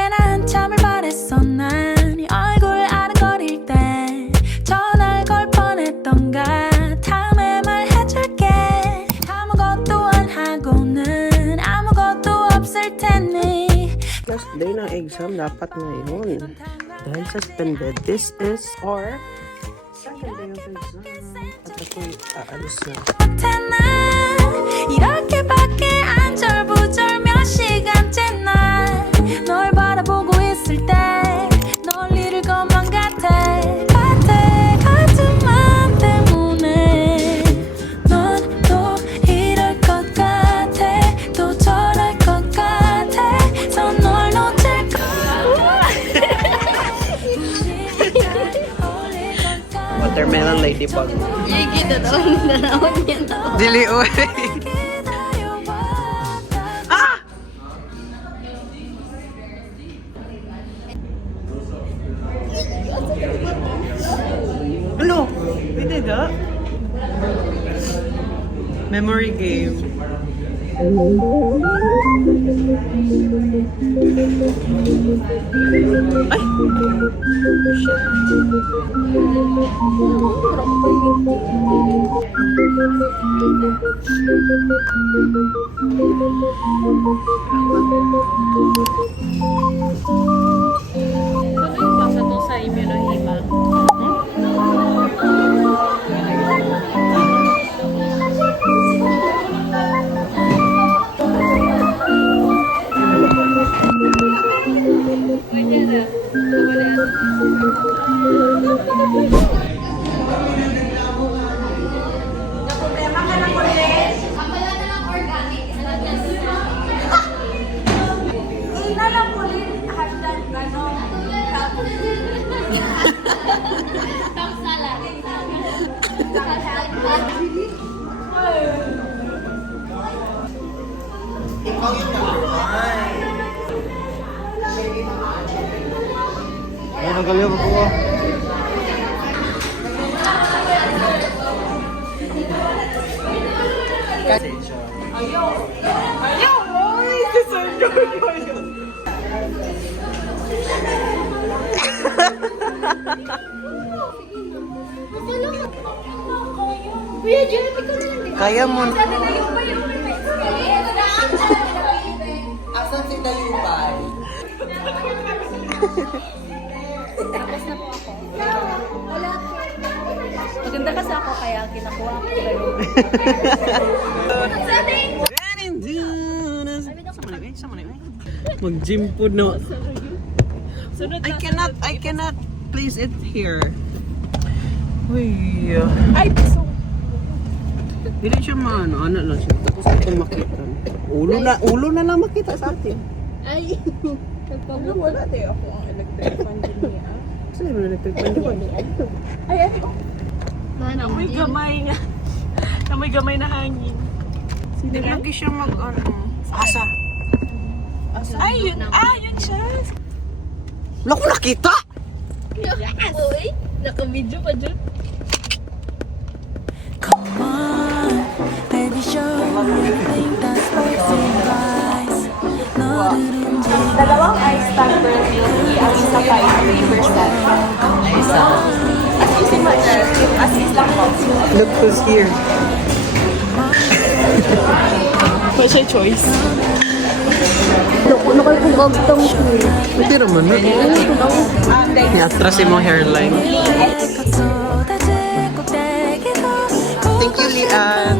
꽤나 한참을 바랬어 난 네 얼굴 아른거릴 때 전화를 걸 뻔했던가 다음에 말해줄게 아무것도 안 하고는 아무것도 없을 테니 Last day ng exam dapat ngayon. Dahil suspended, this is our second day of exam. At ako'y aalis na. 나 이렇게밖에 안절부절 몇 시간째 난 널 바라보고 있을 때 널 잃을 것만 같은 맘 때문에 넌 또 이럴 것 같아 또 저럴 것 같아서 널 놓칠 것 Watermelon ladybug. Yigi na daw niya na. Dili, oy! Hello! Pwede ga? Memory game. Ay! Ano yung pasa to sa immunohima? Ay, nagaliw ako. Kuya Jen, ikaw na lang. Kaya mo. Asan si Dayubay? Tapos na po ako. Wala. Maganda kasi ako kaya kinakuha ko kayo. Mag-gym po, no? I cannot place it here. Uy. Ay, so. Hindi siya maano, ano lang siya. Tapos ito makita. Ulo na lang makita sa atin. Ay. Wala tayo ako ang electric fan din niya. Saan yung electric fan din? Ay, ano? Amoy gamay nga. Amoy gamay na hangin. Hindi lagi siya mag-ano. Asa? Ay, yun. Ah, yun siya. Wala ko nakita! Uy, naka-video pa dyan. Come on, baby, show me you think that's perfect guys. 너들은 Dalawang ice standard milk tea ang isa pa ay flavor stand. Isa. As easy man as is lang po. Look who's here. What's your choice? Ano kayo kung gagtong Pwede naman na. I-atras yung mga hairline. Thank you, Lian.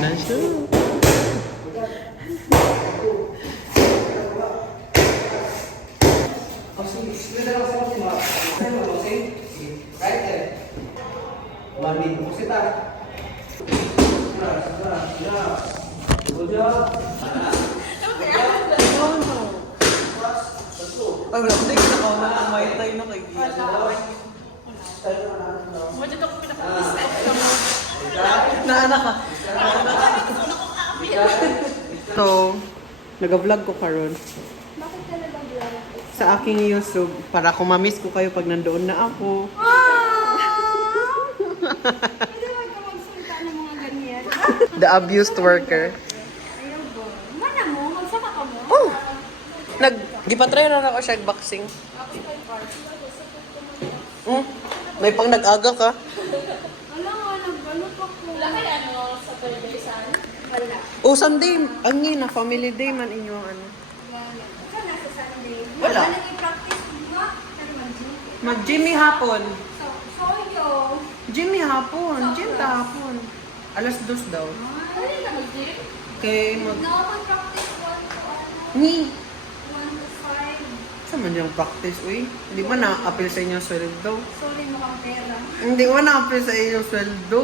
na siya. Ay, wala. Hindi, kinakaw na lang. May tayo na kay Naanak ka. So, nag-vlog ko karon Bakit ka nag-vlog? sa aking YouTube para kung ma-miss ko kayo pag nandoon na ako. Pwede wag ka magsalita ng mga ganyan. The abused worker. Ayaw ba? Mana mo? Magsaka ka mo? Oh! Gipatry na ako siya boxing. May pang nag-aga ka. Wala nga, nagbalot ako. Wala kaya ano sa television? Wala. O Sunday, ang na family day man inyong ano. Wala. Saan nasa Sunday? Wala. Wala nag-practice mo? Pero mag-gym. Mag-Jimmy hapon. So yun. Jimmy hapon. Gym ta hapon. Alas 2 daw. Wala ka mag-gym? Okay, Nakapag-practice 1 to Ni. 1 to 5. Saan man yung practice, uy? Hindi mo na-appeal sa inyong sweldo. Sorry mo kang pera. Hindi mo na-appeal sa inyong sweldo.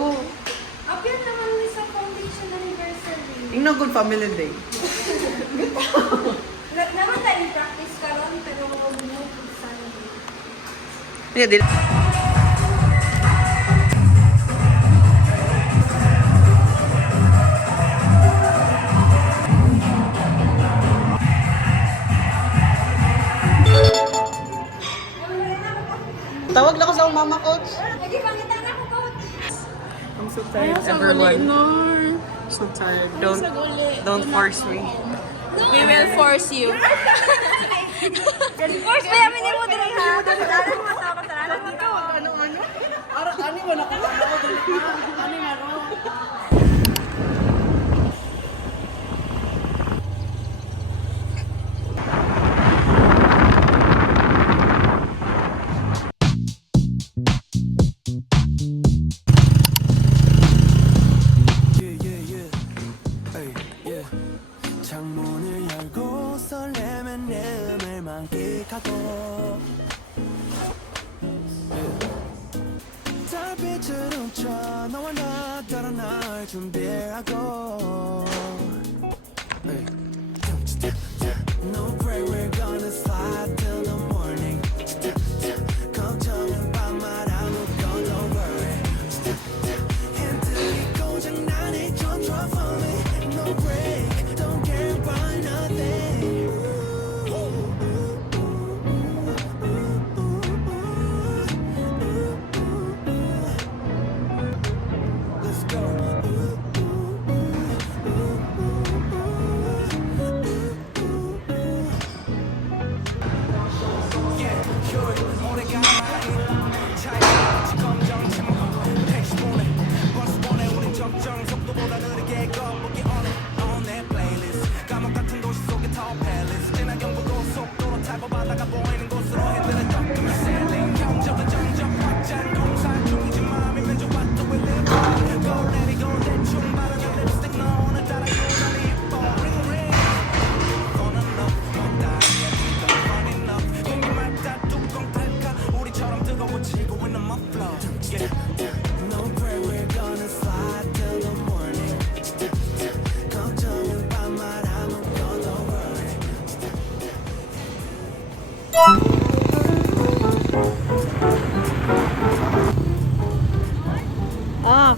Appear naman mo sa foundation anniversary. Yung good family day. Naman tayo practice ka ron, pero huwag mo kung Sunday. Hindi, di. Tawag na ko sa mama, coach. Hindi pangitan ako, coach. I'm so tired, everyone. So tired. Don't force me. We will force you. Force ba yamin mo din ha? Dalan mo sa kasalanan dito. Ano? Ano mo na ako? Ano nga ro? 창문을 열고 설레면 내 음을 만끽하고 달빛을 훔쳐 너와 나 따라 날 준비하고 No break, we're gonna slide till the morning 걱정은 밤마다 묶어, don't worry 핸들이 고장나네, don't drop for me No break, don't care about nothing Let's go 적정 속도보다 느리게 거북이 on 내 playlist 감옥 같은 도시 속의 top palace 진한 경보고 속도로 타고 바다가 보이는 곳으로 핸들을 꺾으며 sailing 경적은 점점 확장 공사 중이지 마음이면 좋아 또 we live Go let it go 대충 바르는 립스틱 너 오늘따라 유난히 예뻐 ring ring On and off 먹다 얘기도 fun enough 공기마다 뚜껑 탈까 우리처럼 뜨거워지고 있는 my flow No prayer we're gonna slide till the morning 걱정은 밤마다 묶어 don't worry Ah.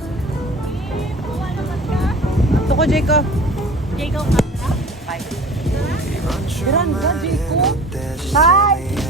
Ito ko, Jacob. Jacob, Bye. Jacob. Hi.